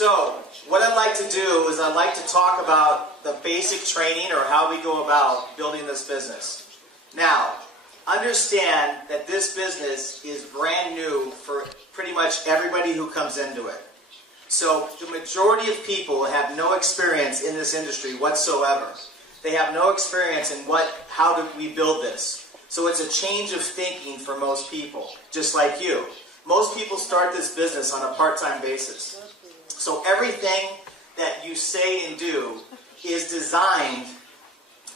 So, what I'd like to do is I'd like to talk about the basic training or how we go about building this business. Now, understand that this business is brand new for pretty much everybody who comes into it. So, the majority of people have no experience in this industry whatsoever. They have no experience in how do we build this. So it's a change of thinking for most people, just like you. Most people start this business on a part-time basis. So everything that you say and do is designed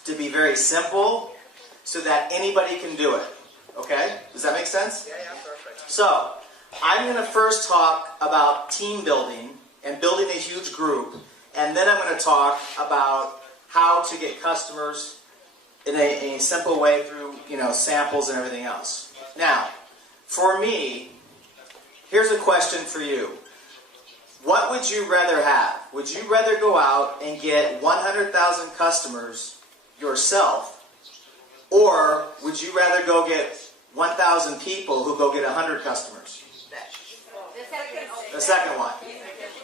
to be very simple so that anybody can do it. Okay? Does that make sense? Yeah, perfect. So, I'm going to first talk about team building and building a huge group, and then I'm going to talk about how to get customers in a simple way through, samples and everything else. Now, for me, here's a question for you. What would you rather have? Would you rather go out and get 100,000 customers yourself, or would you rather go get 1,000 people who go get 100 customers? The second one.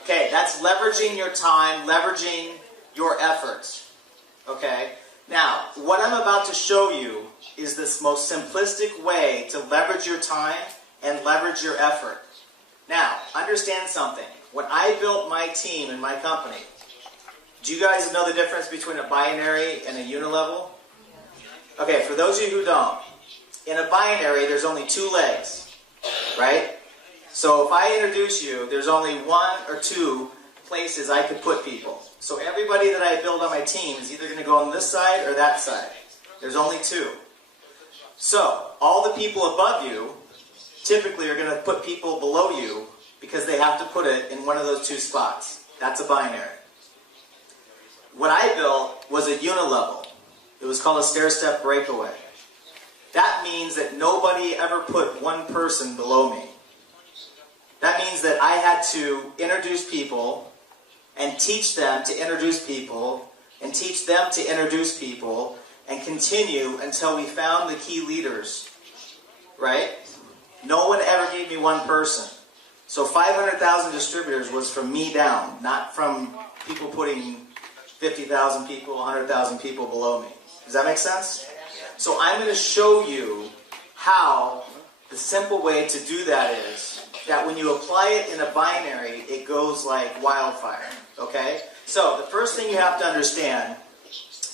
Okay, that's leveraging your time, leveraging your efforts. Okay? Now, what I'm about to show you is this most simplistic way to leverage your time and leverage your effort. Now, understand something. When I built my team and my company, do you guys know the difference between a binary and a unilevel? Okay, for those of you who don't, in a binary, there's only two legs, right? So if I introduce you, there's only one or two places I could put people. So everybody that I build on my team is either going to go on this side or that side. There's only two. So all the people above you typically are going to put people below you because they have to put it in one of those two spots. That's a binary. What I built was a unilevel. It was called a stair-step breakaway. That means that nobody ever put one person below me. That means that I had to introduce people and teach them to introduce people and teach them to introduce people and continue until we found the key leaders, right? No one ever gave me one person. So 500,000 distributors was from me down, not from people putting 50,000 people, 100,000 people below me. Does that make sense? So I'm going to show you how the simple way to do that is that when you apply it in a binary, it goes like wildfire. Okay? So the first thing you have to understand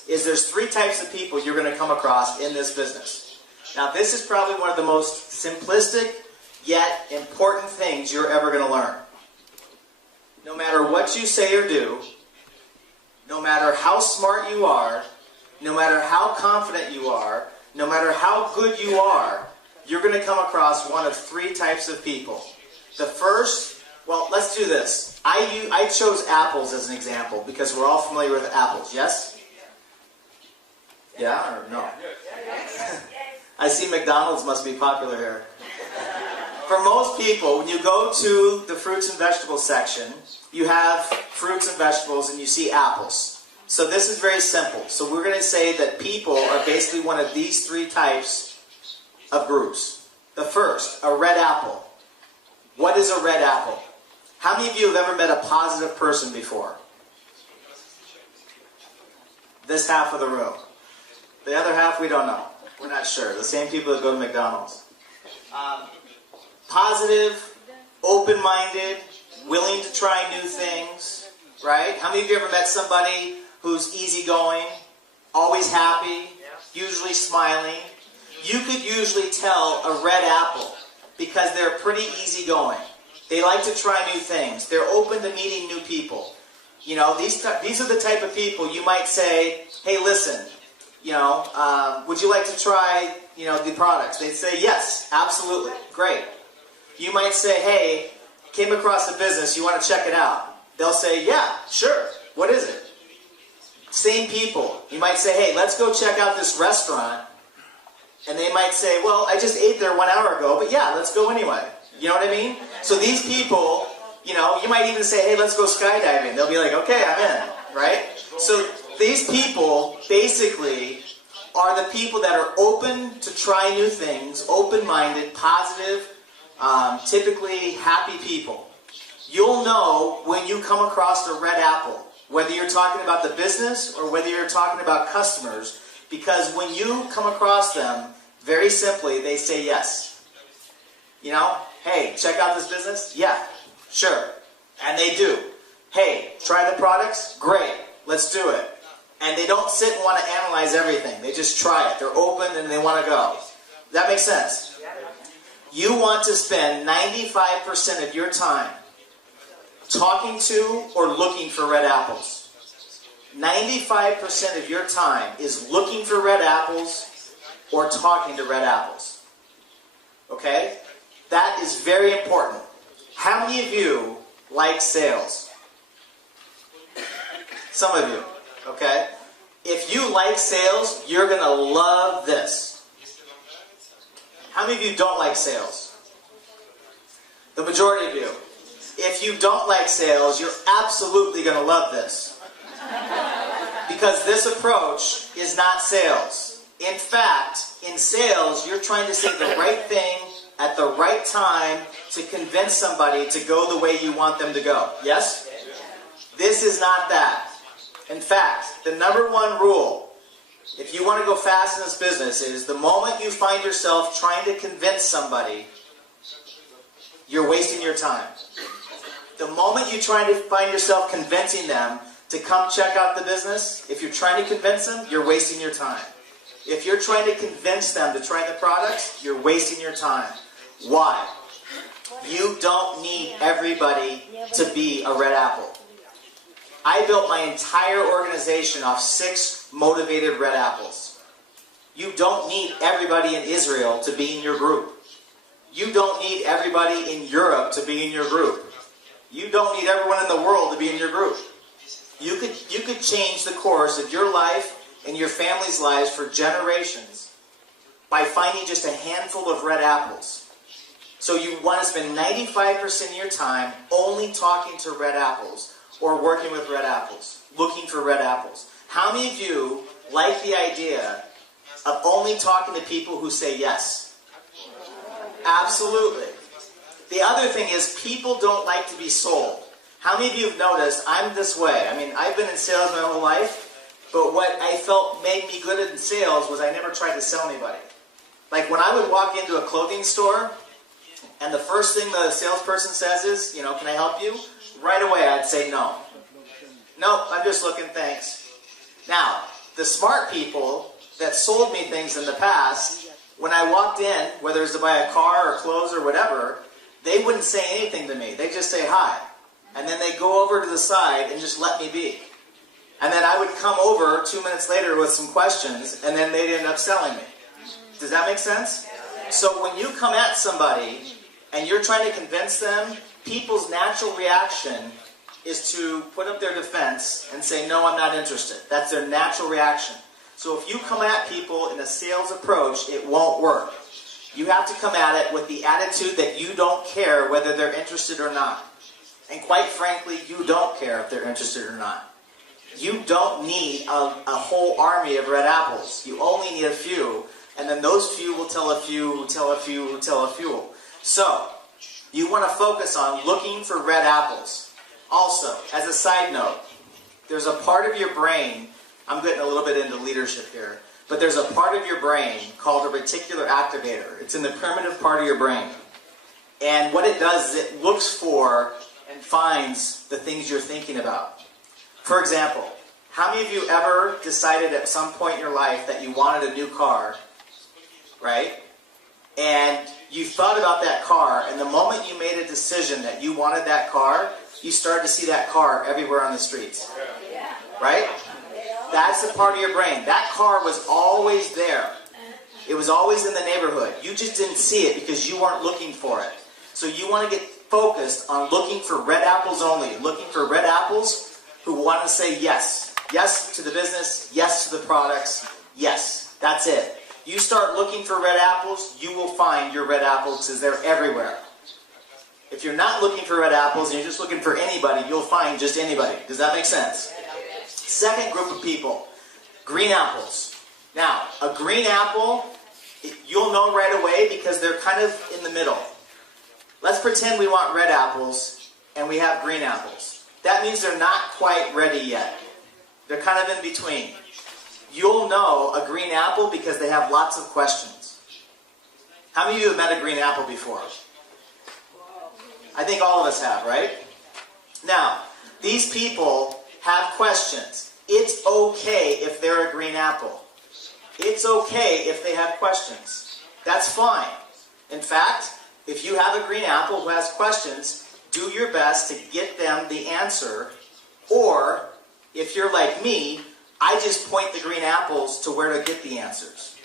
is there's three types of people you're going to come across in this business. Now this is probably one of the most simplistic yet important things you're ever going to learn. No matter what you say or do, no matter how smart you are, no matter how confident you are, no matter how good you are, you're going to come across one of three types of people. The first, well, let's do this. I chose apples as an example because we're all familiar with apples, yes? Yeah or no? I see McDonald's must be popular here. For most people, when you go to the fruits and vegetables section, you have fruits and vegetables and you see apples. So this is very simple. So we're going to say that people are basically one of these three types of groups. The first, a red apple. What is a red apple? How many of you have ever met a positive person before? This half of the room. The other half, we don't know. We're not sure. The same people that go to McDonald's. Positive, open-minded, willing to try new things, right? How many of you ever met somebody who's easygoing, always happy, usually smiling? You could usually tell a red apple because they're pretty easygoing. They like to try new things. They're open to meeting new people. You know, these are the type of people you might say, hey, listen, would you like to try, the products? They'd say, yes, absolutely, great. You might say, hey, came across a business, you want to check it out. They'll say, yeah, sure, what is it? Same people. You might say, hey, let's go check out this restaurant. And they might say, well, I just ate there 1 hour ago, but yeah, let's go anyway. You know what I mean? So these people, you might even say, hey, let's go skydiving. They'll be like, okay, I'm in, right? So these people basically are the people that are open to try new things, open-minded, positive, typically happy people. You'll know when you come across a red apple, whether you're talking about the business or whether you're talking about customers, because when you come across them, very simply, they say yes. You know, hey, check out this business? Yeah, sure. And they do. Hey, try the products? Great, let's do it. And they don't sit and want to analyze everything. They just try it. They're open and they want to go. That makes sense? You want to spend 95% of your time talking to or looking for red apples. 95% of your time is looking for red apples or talking to red apples. Okay? That is very important. How many of you like sales? Some of you. Okay? If you like sales, you're going to love this. How many of you don't like sales? The majority of you. If you don't like sales, you're absolutely going to love this. Because this approach is not sales. In fact, in sales, you're trying to say the right thing at the right time to convince somebody to go the way you want them to go. Yes? This is not that. In fact, the number one rule, if you want to go fast in this business, is the moment you find yourself trying to convince somebody, you're wasting your time. The moment you try to find yourself convincing them to come check out the business, if you're trying to convince them, you're wasting your time. If you're trying to convince them to try the products, you're wasting your time. Why? You don't need everybody to be a red apple. I built my entire organization off 6 motivated red apples. You don't need everybody in Israel to be in your group. You don't need everybody in Europe to be in your group. You don't need everyone in the world to be in your group. You could change the course of your life and your family's lives for generations by finding just a handful of red apples. So you want to spend 95% of your time only talking to red apples or working with red apples, looking for red apples. How many of you like the idea of only talking to people who say yes? Absolutely. The other thing is people don't like to be sold. How many of you have noticed I'm this way? I mean, I've been in sales my whole life, but what I felt made me good in sales was I never tried to sell anybody. Like when I would walk into a clothing store, and the first thing the salesperson says is, you know, can I help you? Right away I'd say no. Nope, I'm just looking, thanks. Now, the smart people that sold me things in the past, when I walked in, whether it's to buy a car or clothes or whatever, they wouldn't say anything to me. They'd just say hi. And then they'd go over to the side and just let me be. And then I would come over 2 minutes later with some questions, and then they'd end up selling me. Does that make sense? So when you come at somebody and you're trying to convince them, people's natural reaction is to put up their defense and say, no, I'm not interested. That's their natural reaction. So if you come at people in a sales approach, it won't work. You have to come at it with the attitude that you don't care whether they're interested or not. And quite frankly, you don't care if they're interested or not. You don't need a whole army of red apples. You only need a few. And then those few will tell a few, who tell a few, who tell a few. So, you want to focus on looking for red apples. Also, as a side note, there's a part of your brain, I'm getting a little bit into leadership here, but there's a part of your brain called a reticular activator. It's in the primitive part of your brain. And what it does is it looks for and finds the things you're thinking about. For example, how many of you ever decided at some point in your life that you wanted a new car, right? And you thought about that car, and the moment you made a decision that you wanted that car, you started to see that car everywhere on the streets. Right? That's the part of your brain. That car was always there. It was always in the neighborhood. You just didn't see it because you weren't looking for it. So you want to get focused on looking for red apples only. Looking for red apples who want to say yes. Yes to the business. Yes to the products. Yes. That's it. You start looking for red apples, you will find your red apples because they're everywhere. If you're not looking for red apples and you're just looking for anybody, you'll find just anybody. Does that make sense? Second group of people, green apples. Now, a green apple, you'll know right away because they're kind of in the middle. Let's pretend we want red apples and we have green apples. That means they're not quite ready yet. They're kind of in between. You'll know a green apple because they have lots of questions. How many of you have met a green apple before? I think all of us have, right? Now, these people have questions. It's okay if they're a green apple. It's okay if they have questions. That's fine. In fact, if you have a green apple who has questions, do your best to get them the answer. Or, if you're like me, I just point the green apples to where to get the answers.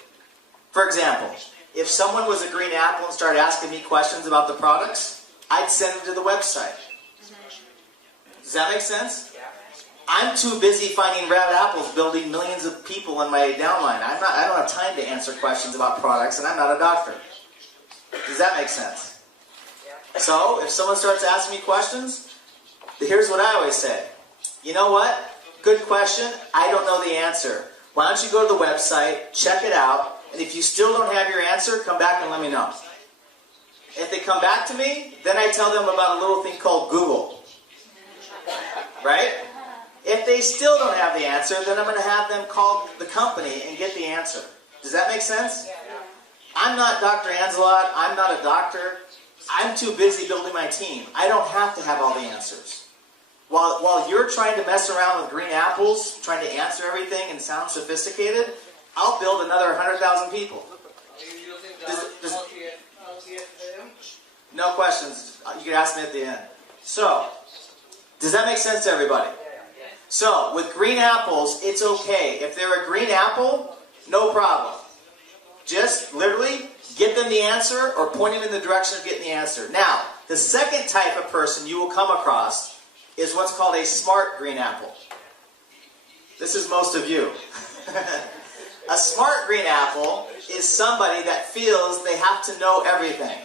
For example, if someone was a green apple and started asking me questions about the products, I'd send them to the website. Does that make sense? I'm too busy finding red apples building millions of people in my downline. I don't have time to answer questions about products, and I'm not a doctor. Does that make sense? So, if someone starts asking me questions, here's what I always say. You know what? Good question. I don't know the answer. Why don't you go to the website, check it out, and if you still don't have your answer, come back and let me know. If they come back to me, then I tell them about a little thing called Google. Right? If they still don't have the answer, then I'm going to have them call the company and get the answer. Does that make sense? I'm not Dr. Anzelot. I'm not a doctor. I'm too busy building my team. I don't have to have all the answers. While you're trying to mess around with green apples, trying to answer everything and sound sophisticated, I'll build another 100,000 people. No questions. You can ask me at the end. So, does that make sense to everybody? So, with green apples, it's okay. If they're a green apple, no problem. Just literally get them the answer or point them in the direction of getting the answer. Now, the second type of person you will come across is what's called a smart green apple. This is most of you. A smart green apple is somebody that feels they have to know everything,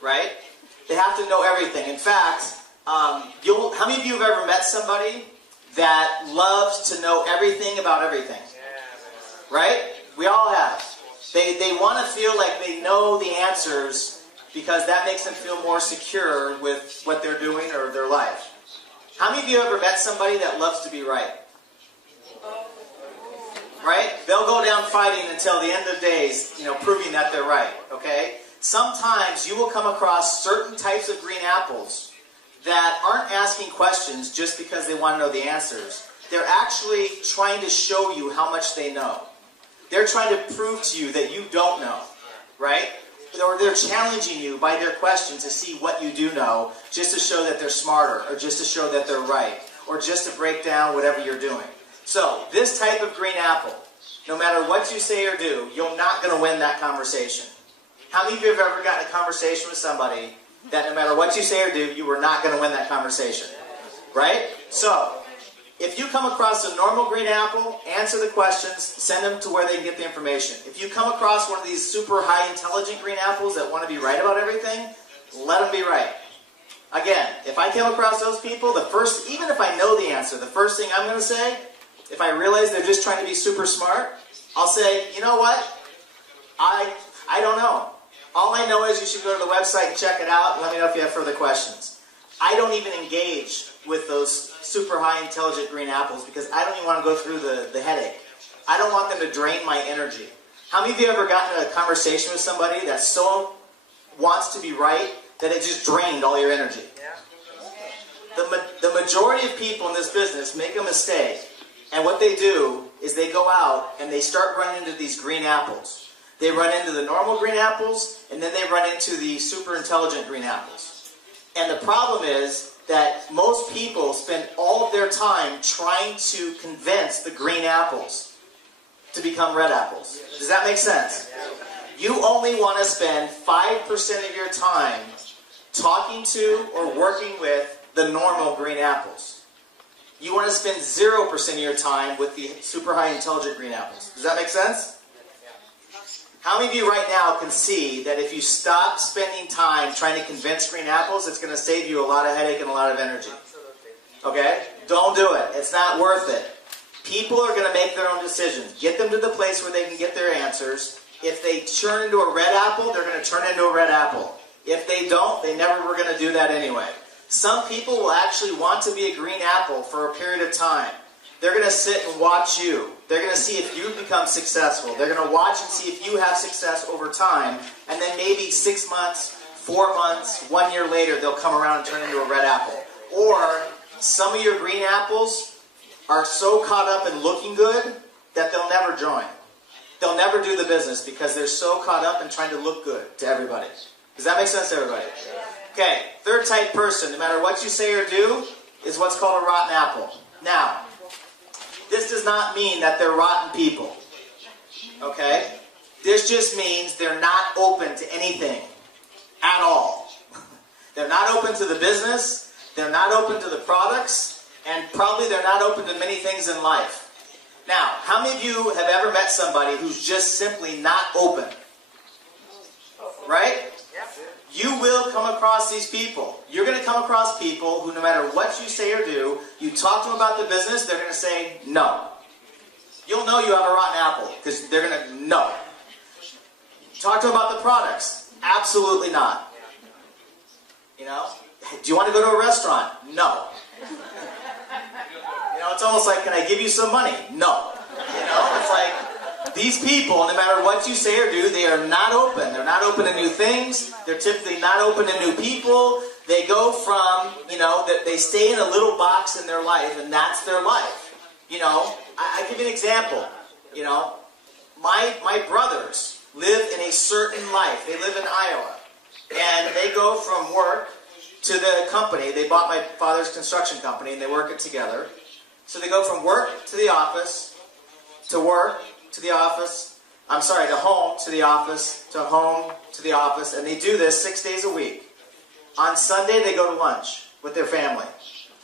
right? They have to know everything. In fact, how many of you have ever met somebody that loves to know everything about everything? Right? We all have. They want to feel like they know the answers because that makes them feel more secure with what they're doing or their life. How many of you have ever met somebody that loves to be right? Right? They'll go down fighting until the end of days, proving that they're right. Okay? Sometimes you will come across certain types of green apples that aren't asking questions just because they want to know the answers. They're actually trying to show you how much they know. They're trying to prove to you that you don't know, right? Or they're challenging you by their questions to see what you do know, just to show that they're smarter, or just to show that they're right, or just to break down whatever you're doing. So, this type of green apple, no matter what you say or do, you're not going to win that conversation. How many of you have ever gotten a conversation with somebody that no matter what you say or do, you were not going to win that conversation? Right? So, if you come across a normal green apple, answer the questions, send them to where they can get the information. If you come across one of these super high intelligent green apples that want to be right about everything, let them be right. Again, if I come across those people, even if I know the answer, the first thing I'm going to say, if I realize they're just trying to be super smart, I'll say, you know what? I don't know. All I know is you should go to the website and check it out and let me know if you have further questions. I don't even engage with those super high intelligent green apples because I don't even want to go through the headache. I don't want them to drain my energy. How many of you ever gotten in a conversation with somebody that so wants to be right that it just drained all your energy? The majority of people in this business make a mistake, and what they do is they go out and they start running into these green apples. They run into the normal green apples, and then they run into the super intelligent green apples. And the problem is that most people spend all of their time trying to convince the green apples to become red apples. Does that make sense? You only want to spend 5% of your time talking to or working with the normal green apples. You want to spend 0% of your time with the super high intelligent green apples. Does that make sense? How many of you right now can see that if you stop spending time trying to convince green apples, it's going to save you a lot of headache and a lot of energy? Okay? Don't do it. It's not worth it. People are going to make their own decisions. Get them to the place where they can get their answers. If they turn into a red apple, they're going to turn into a red apple. If they don't, they never were going to do that anyway. Some people will actually want to be a green apple for a period of time. They're going to sit and watch you. They're going to see if you become successful. They're going to watch and see if you have success over time. And then maybe 6 months, 4 months, 1 year later, they'll come around and turn into a red apple. Or some of your green apples are so caught up in looking good that they'll never join. They'll never do the business because they're so caught up in trying to look good to everybody. Does that make sense to everybody? Okay, third type person, no matter what you say or do, is what's called a rotten apple. Now, this does not mean that they're rotten people. Okay? This just means they're not open to anything at all. They're not open to the business, they're not open to the products, and probably they're not open to many things in life. Now, how many of you have ever met somebody who's just simply not open? Right? You will come across these people. You're going to come across people who, no matter what you say or do, you talk to them about the business, they're going to say no. You'll know you have a rotten apple because they're going to no. Talk to them about the products. Absolutely not. You know? Do you want to go to a restaurant? No. You know, it's almost like, can I give you some money? No. You know, it's like, these people, no matter what you say or do, they are not open. They're not open to new things. They're typically not open to new people. They go from, you know, they stay in a little box in their life, and that's their life. You know, I give you an example. You know, my brothers live in a certain life. They live in Iowa. And they go from work to the company. They bought my father's construction company, and they work it together. So they go from work to the office, to work, to the office, to home, to the office, to home, to the office, and they do this 6 days a week. On Sunday, they go to lunch with their family.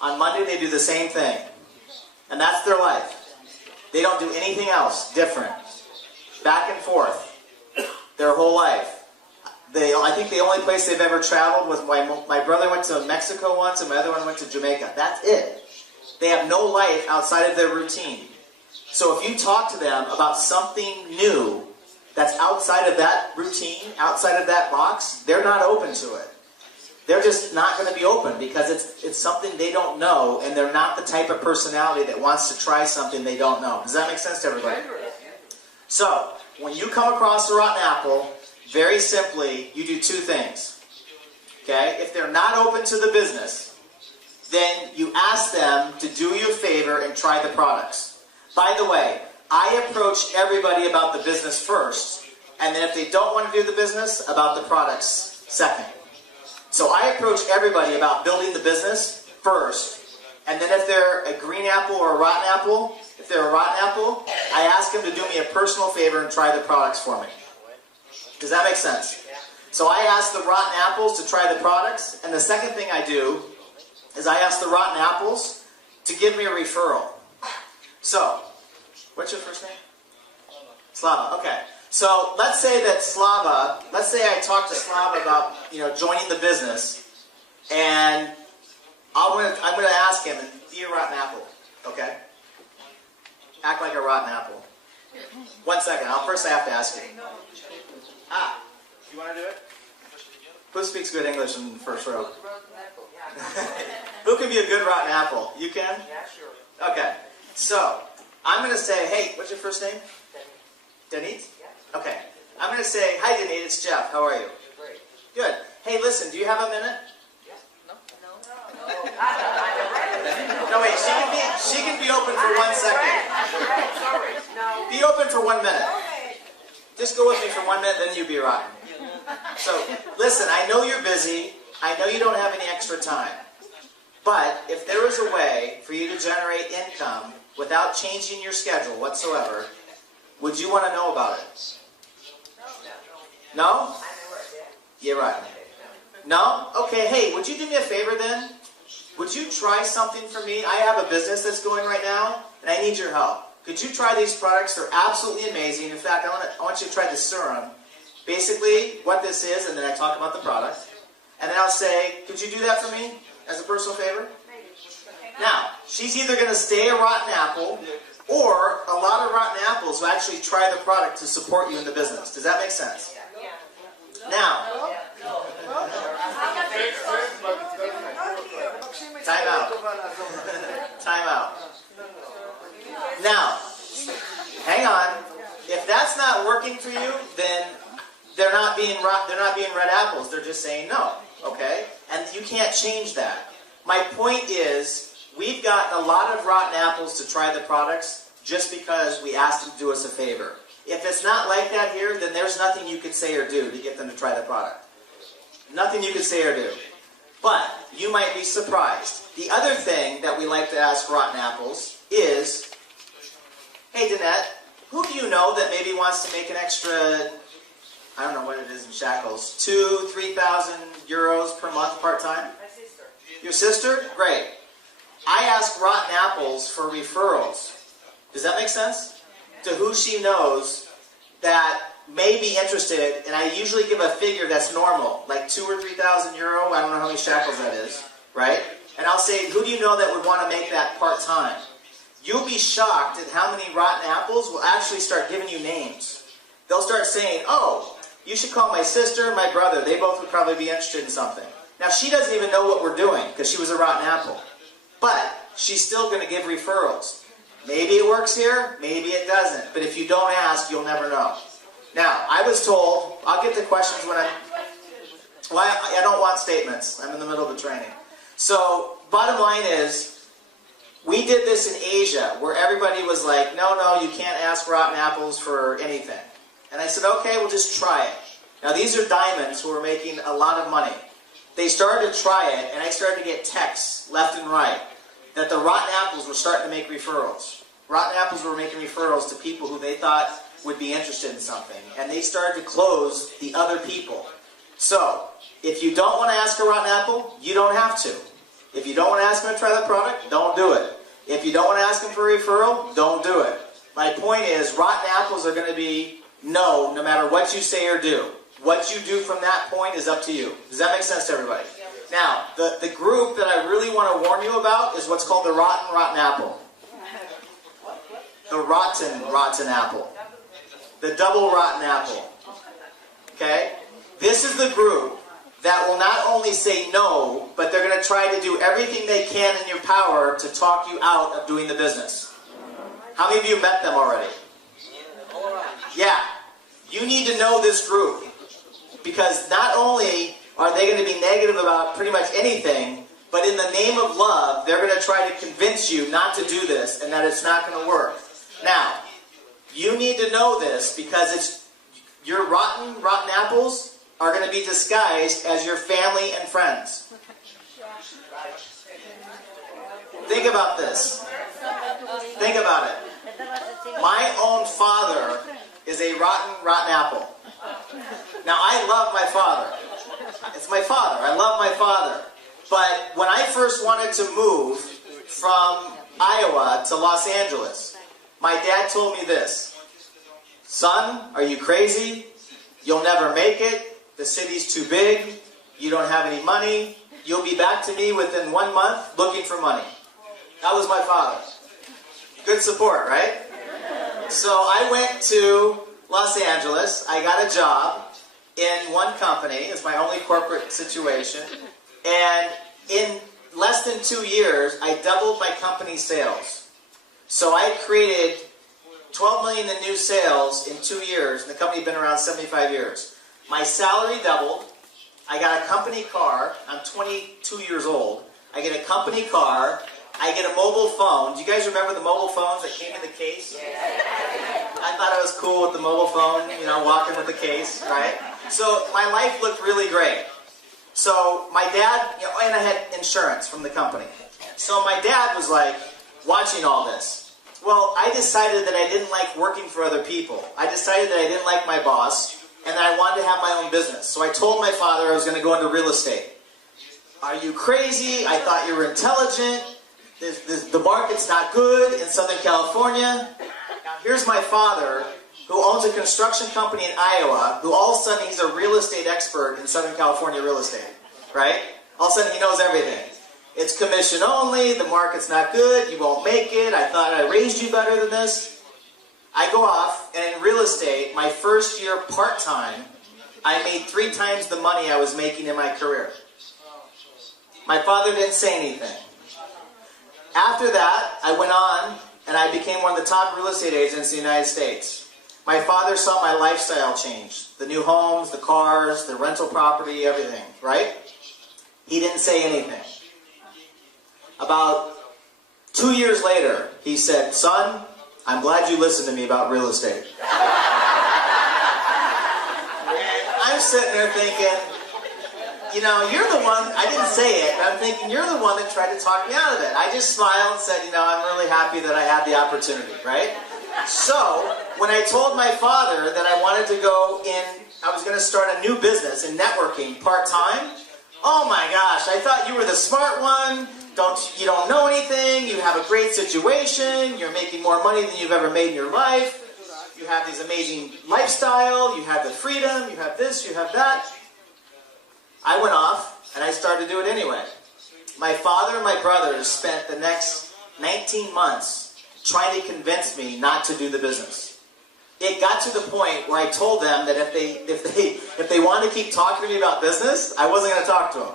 On Monday, they do the same thing. And that's their life. They don't do anything else different. Back and forth. Their whole life. I think the only place they've ever traveled was my brother went to Mexico once, and my other one went to Jamaica. That's it. They have no life outside of their routine. So if you talk to them about something new that's outside of that routine, outside of that box, they're not open to it. They're just not going to be open because it's something they don't know, and they're not the type of personality that wants to try something they don't know. Does that make sense to everybody? So, when you come across a rotten apple, very simply, you do two things. Okay? If they're not open to the business, then you ask them to do you a favor and try the products. By the way, I approach everybody about the business first, and then if they don't want to do the business, about the products second. So I approach everybody about building the business first, and then if they're a green apple or a rotten apple, if they're a rotten apple, I ask them to do me a personal favor and try the products for me. Does that make sense? So I ask the rotten apples to try the products, and the second thing I do is I ask the rotten apples to give me a referral. So, what's your first name? Slava. Okay. So let's say that let's say I talk to Slava about, you know, joining the business, and I'm going to ask him, be a rotten apple, okay? Act like a rotten apple. 1 second. First I have to ask you. You want to do it? Who speaks good English in the first row? Who can be a good rotten apple? You can? Yeah, sure. Okay. So, I'm going to say, hey, what's your first name? Denise? Yeah. Okay. I'm going to say, hi Denise, it's Jeff. How are you? Great. Good. Hey, listen, do you have a minute? Yeah. No. No, wait, she can be open for 1 second. Sorry. No. Be open for 1 minute. Just go with me for 1 minute, then you be rotten. So, listen, I know you're busy. I know you don't have any extra time. But if there was a way for you to generate income without changing your schedule whatsoever, would you want to know about it? No? You're right. No? Okay, hey, would you do me a favor then? Would you try something for me? I have a business that's going right now, and I need your help. Could you try these products? They're absolutely amazing. In fact, I want you to try the serum. Basically, what this is, and then I talk about the product. And then I'll say, could you do that for me as a personal favor? Now, she's either going to stay a rotten apple, or a lot of rotten apples will actually try the product to support you in the business. Does that make sense? Now, not being red apples. They're just saying no. Okay? And you can't change that. My point is, we've gotten a lot of rotten apples to try the products just because we asked them to do us a favor. If it's not like that here, then there's nothing you could say or do to get them to try the product. Nothing you could say or do. But you might be surprised. The other thing that we like to ask rotten apples is, hey, Jeunesse, who do you know that maybe wants to make an extra, I don't know what it is in shekels, 2,000, 3,000 euros per month part-time? My sister. Your sister? Great. I ask rotten apples for referrals. Does that make sense? To who she knows that may be interested, and I usually give a figure that's normal, like 2,000 or 3,000 euro, I don't know how many shekels that is, right? And I'll say, who do you know that would want to make that part-time? You'll be shocked at how many rotten apples will actually start giving you names. They'll start saying, oh, you should call my sister, my brother, they both would probably be interested in something. Now, she doesn't even know what we're doing, because she was a rotten apple. But she's still going to give referrals. Maybe it works here, maybe it doesn't. But if you don't ask, you'll never know. Now, I was told, I'll get to questions when I don't want statements. I'm in the middle of the training. So, bottom line is, we did this in Asia, where everybody was like, no, you can't ask rotten apples for anything. And I said, okay, we'll just try it. Now, these are diamonds who are making a lot of money. They started to try it, and I started to get texts left and right that the rotten apples were starting to make referrals. Rotten apples were making referrals to people who they thought would be interested in something, and they started to close the other people. So, if you don't want to ask a rotten apple, you don't have to. If you don't want to ask them to try the product, don't do it. If you don't want to ask them for a referral, don't do it. My point is, rotten apples are going to be no matter what you say or do. What you do from that point is up to you. Does that make sense to everybody? Now, the group that I really want to warn you about is what's called the rotten apple. The rotten apple. The double rotten apple. Okay? This is the group that will not only say no, but they're going to try to do everything they can in your power to talk you out of doing the business. How many of you met them already? Yeah. You need to know this group. Because not only are they going to be negative about pretty much anything, but in the name of love, they're going to try to convince you not to do this and that it's not going to work. Now, you need to know this because your rotten apples are going to be disguised as your family and friends. Think about this. Think about it. My own father is a rotten apple. Now, I love my father. It's my father. I love my father. But when I first wanted to move from Iowa to Los Angeles, my dad told me this. Son, are you crazy? You'll never make it. The city's too big. You don't have any money. You'll be back to me within 1 month looking for money. That was my father. Good support, right? So I went to Los Angeles. I got a job in one company. It's my only corporate situation. And in less than 2 years, I doubled my company's sales. So I created 12 million in new sales in 2 years. And the company had been around 75 years. My salary doubled. I got a company car. I'm 22 years old. I get a company car. I get a mobile phone. Do you guys remember the mobile phones that came in the case? I thought it was cool with the mobile phone, you know, walking with the case, right? So my life looked really great. So my dad, you know, and I had insurance from the company. So my dad was like watching all this. Well, I decided that I didn't like working for other people. I decided that I didn't like my boss and that I wanted to have my own business. So I told my father I was going to go into real estate. Are you crazy? I thought you were intelligent. The market's not good in Southern California. Now here's my father, who owns a construction company in Iowa, who all of a sudden he's a real estate expert in Southern California real estate, right? All of a sudden he knows everything. It's commission only, the market's not good, you won't make it, I thought I raised you better than this. I go off, and in real estate, my first year part-time, I made 3 times the money I was making in my career. My father didn't say anything. After that, I went on, and I became one of the top real estate agents in the United States. My father saw my lifestyle change. The new homes, the cars, the rental property, everything, right? He didn't say anything. About 2 years later, he said, son, I'm glad you listened to me about real estate. I'm sitting there thinking, you know, you're the one, I didn't say it, but I'm thinking you're the one that tried to talk me out of it. I just smiled and said, you know, I'm really happy that I had the opportunity, right? So, when I told my father that I wanted to go in, I was going to start a new business in networking part-time, oh my gosh, I thought you were the smart one. You don't know anything, you have a great situation, you're making more money than you've ever made in your life, you have this amazing lifestyle, you have the freedom, you have this, you have that. I went off and I started to do it anyway. My father and my brothers spent the next 19 months trying to convince me not to do the business. It got to the point where I told them that if they wanted to keep talking to me about business, I wasn't going to talk to them.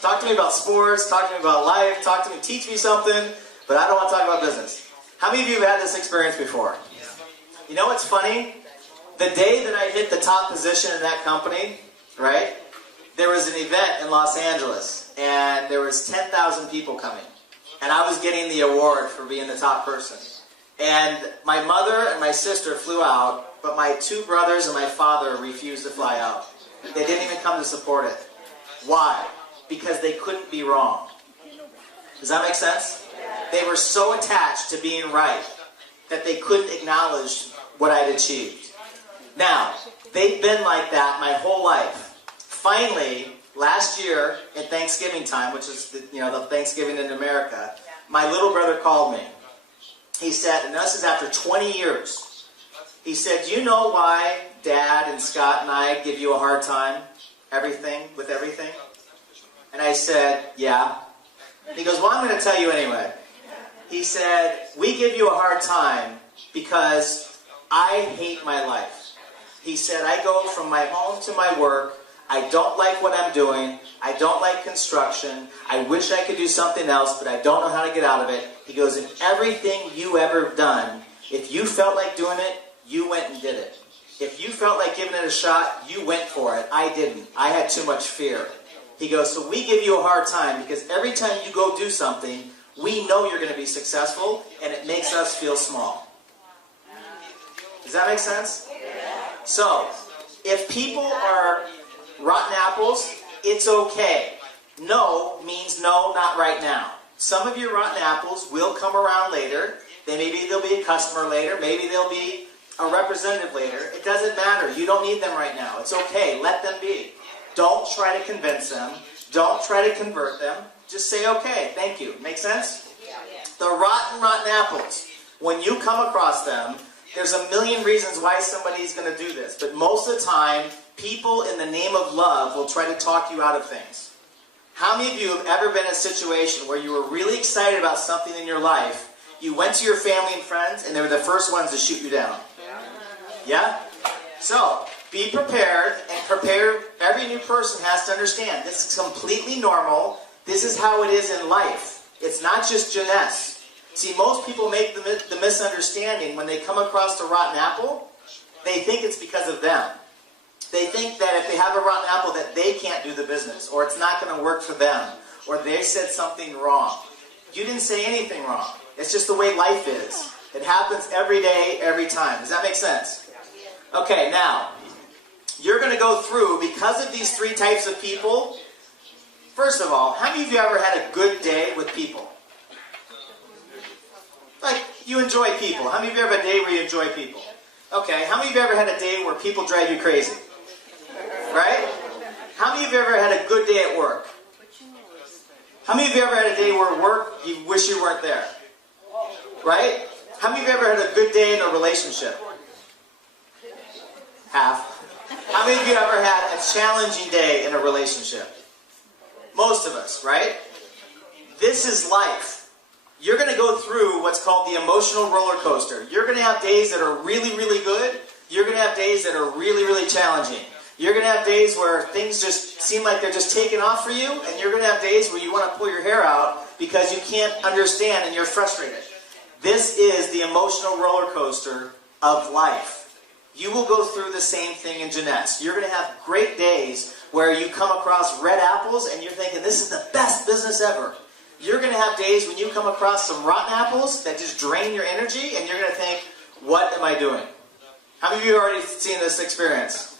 Talk to me about sports, talk to me about life, talk to me, teach me something, but I don't want to talk about business. How many of you have had this experience before? You know what's funny? The day that I hit the top position in that company, right, there was an event in Los Angeles, and there was 10,000 people coming, and I was getting the award for being the top person. And my mother and my sister flew out, but my 2 brothers and my father refused to fly out. They didn't even come to support it. Why? Because they couldn't be wrong. Does that make sense? They were so attached to being right that they couldn't acknowledge what I'd achieved. Now, they've been like that my whole life. Finally, last year at Thanksgiving time, which is the Thanksgiving in America, my little brother called me. He said, and this is after 20 years, he said, do you know why Dad and Scott and I give you a hard time with everything? And I said, yeah. He goes, well, I'm going to tell you anyway. He said, we give you a hard time because I hate my life. He said, I go from my home to my work. I don't like what I'm doing. I don't like construction. I wish I could do something else, but I don't know how to get out of it. He goes, in everything you ever done, if you felt like doing it, you went and did it. If you felt like giving it a shot, you went for it. I didn't. I had too much fear. He goes, so we give you a hard time because every time you go do something, we know you're going to be successful, and it makes us feel small. Does that make sense? So, if people are rotten apples, it's okay. No means no, not right now. Some of your rotten apples will come around later. Maybe they'll be a customer later. Maybe they'll be a representative later. It doesn't matter. You don't need them right now. It's okay. Let them be. Don't try to convince them. Don't try to convert them. Just say, okay, thank you. Make sense? The rotten apples, when you come across them, there's a million reasons why somebody's going to do this. But most of the time, people in the name of love will try to talk you out of things. How many of you have ever been in a situation where you were really excited about something in your life, you went to your family and friends, and they were the first ones to shoot you down? Yeah? So, be prepared, and prepare. Every new person has to understand this is completely normal. This is how it is in life. It's not just Jeunesse. See, most people make the misunderstanding when they come across a rotten apple, they think it's because of them. They think that if they have a rotten apple that they can't do the business, or it's not going to work for them, or they said something wrong. You didn't say anything wrong. It's just the way life is. It happens every day, every time. Does that make sense? Okay, now, you're going to go through, because of these 3 types of people, first of all, how many of you ever had a good day with people? Like, you enjoy people. How many of you ever had a day where you enjoy people? Okay, how many of you ever had a day where people drive you crazy? Right? How many of you ever had a good day at work? How many of you ever had a day where at work you wish you weren't there? Right? How many of you ever had a good day in a relationship? Half. How many of you ever had a challenging day in a relationship? Most of us, right? This is life. You're going to go through what's called the emotional roller coaster. You're going to have days that are really, really good. You're going to have days that are really, really challenging. You're going to have days where things just seem like they're just taking off for you, and you're going to have days where you want to pull your hair out because you can't understand and you're frustrated. This is the emotional roller coaster of life. you will go through the same thing in Jeunesse. You're going to have great days where you come across red apples and you're thinking, this is the best business ever. You're going to have days when you come across some rotten apples that just drain your energy, and you're going to think, what am I doing? How many of you have already seen this experience?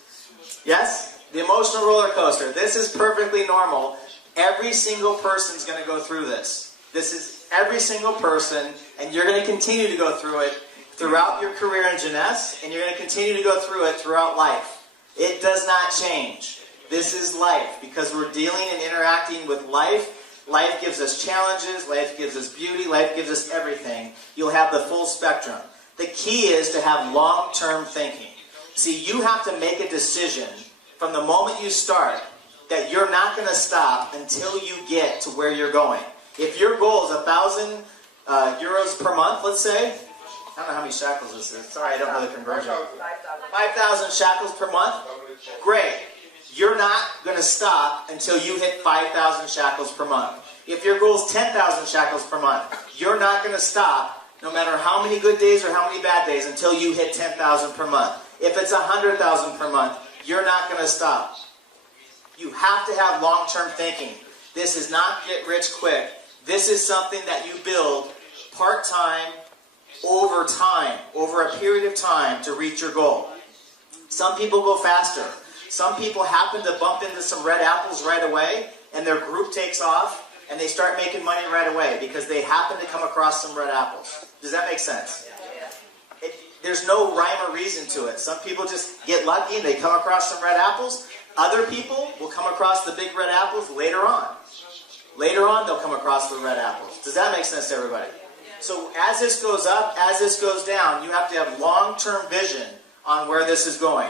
Yes? The emotional roller coaster. This is perfectly normal. Every single person is going to go through this. This is every single person, and you're going to continue to go through it throughout your career in Jeunesse, and you're going to continue to go through it throughout life. It does not change. This is life, because we're dealing and interacting with life. Life gives us challenges, life gives us beauty, life gives us everything. You'll have the full spectrum. The key is to have long-term thinking. See, you have to make a decision from the moment you start that you're not going to stop until you get to where you're going. If your goal is 1,000 euros per month, let's say, I don't know how many shekels this is. Sorry, I don't know the conversion. 5,000 shekels per month? Great. You're not going to stop until you hit 5,000 shekels per month. If your goal is 10,000 shekels per month, you're not going to stop, no matter how many good days or how many bad days, until you hit 10,000 per month. If it's 100,000 per month, you're not going to stop. You have to have long-term thinking. This is not get rich quick. This is something that you build part-time, over time, over a period of time to reach your goal. Some people go faster. Some people happen to bump into some red apples right away, and their group takes off, and they start making money right away because they happen to come across some red apples. Does that make sense? There's no rhyme or reason to it. Some people just get lucky and they come across some red apples. Other people will come across the big red apples later on. Later on, they'll come across the red apples. Does that make sense to everybody? So as this goes up, as this goes down, you have to have long-term vision on where this is going.